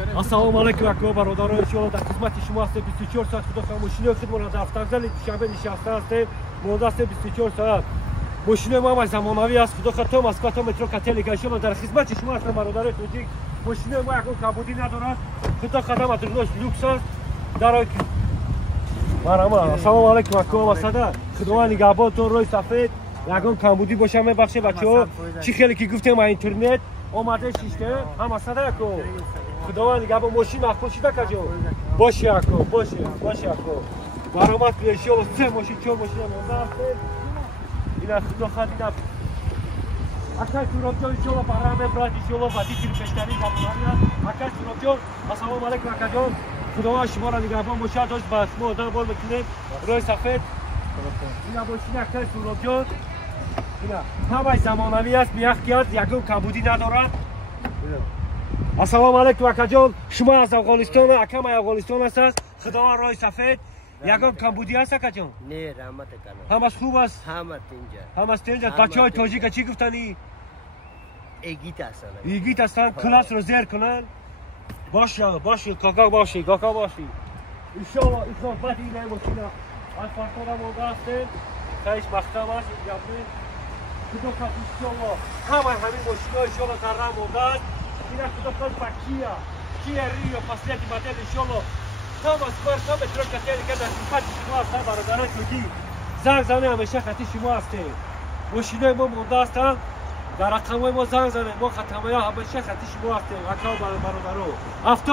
Assalomu alaykum aka barodaron, inshaallah در خدمت شما هستم 24 ساعت خدا خواهد ماشین خودمون در افغانستان دوشنبه نشسته هستیم مونده هستیم 24 ساعت ماشین ما هم زمانوی است خدا خواهد تا مسکو تا مترو کاتلیک انشالله در خدمت شما هستم برادر توجیک ماشین ما یکون کبودی ندارد خدا خواهد هم اترناش لوکس است در مرحبا السلام علیکم aka مسعود خداوند نگهبانتون روی سفید یکون کبودی باشه ببخشید بچه‌ها چی خیلی که گفتم اینترنت اومده شیشته هم مسعود aka خداوند نگهبان ماشین محفوظ شده کجا باشه aka باشه aka برآمد که انشالله 3 ماشین 4 ماشین مونده است اینا خدا خواهد اکای سوراب جان انشالله برنامه برات انشالله بعدی تیم پشتری زمانی است اکای سوراب جان السلام علیکم اکا جان خداوند شما را نگهبان باشه داشت با شما آدم بال بکنید روی سفید اینا ماشین اکای سوراب جان اینا همه زمانوی است میخکیاد یکم کبودی ندارد السلام علیکم اکا جان شما از افغانستان اکا ما افغانستان است خداوند روی سفید یکم کمبودی است اکا جان نه رحمت کنه همش خوب است همش اینجا بچهای تاجیک چی گفتنی ایگیت هستن کلاس رو زیر کنن باشه کاکا باشه انشالله اضافت اینه ماشینا از فرطان مونده هستیم تایش مختم است خدا خواهد انشالله همین ماشینا انشالله در راه مونده است اینا خدا خواهد با کیا ریو فصلیت مدل انشالله تا مترو کاتلیک در خدمت شما هستم برادران توجیک زنگ زنه همیشه خطی شما هستیم ماشینای ما مونده هستن در رقمای ما زنگ زنه ما ختمه ها همیشه خطی شما هستیم اکا برادران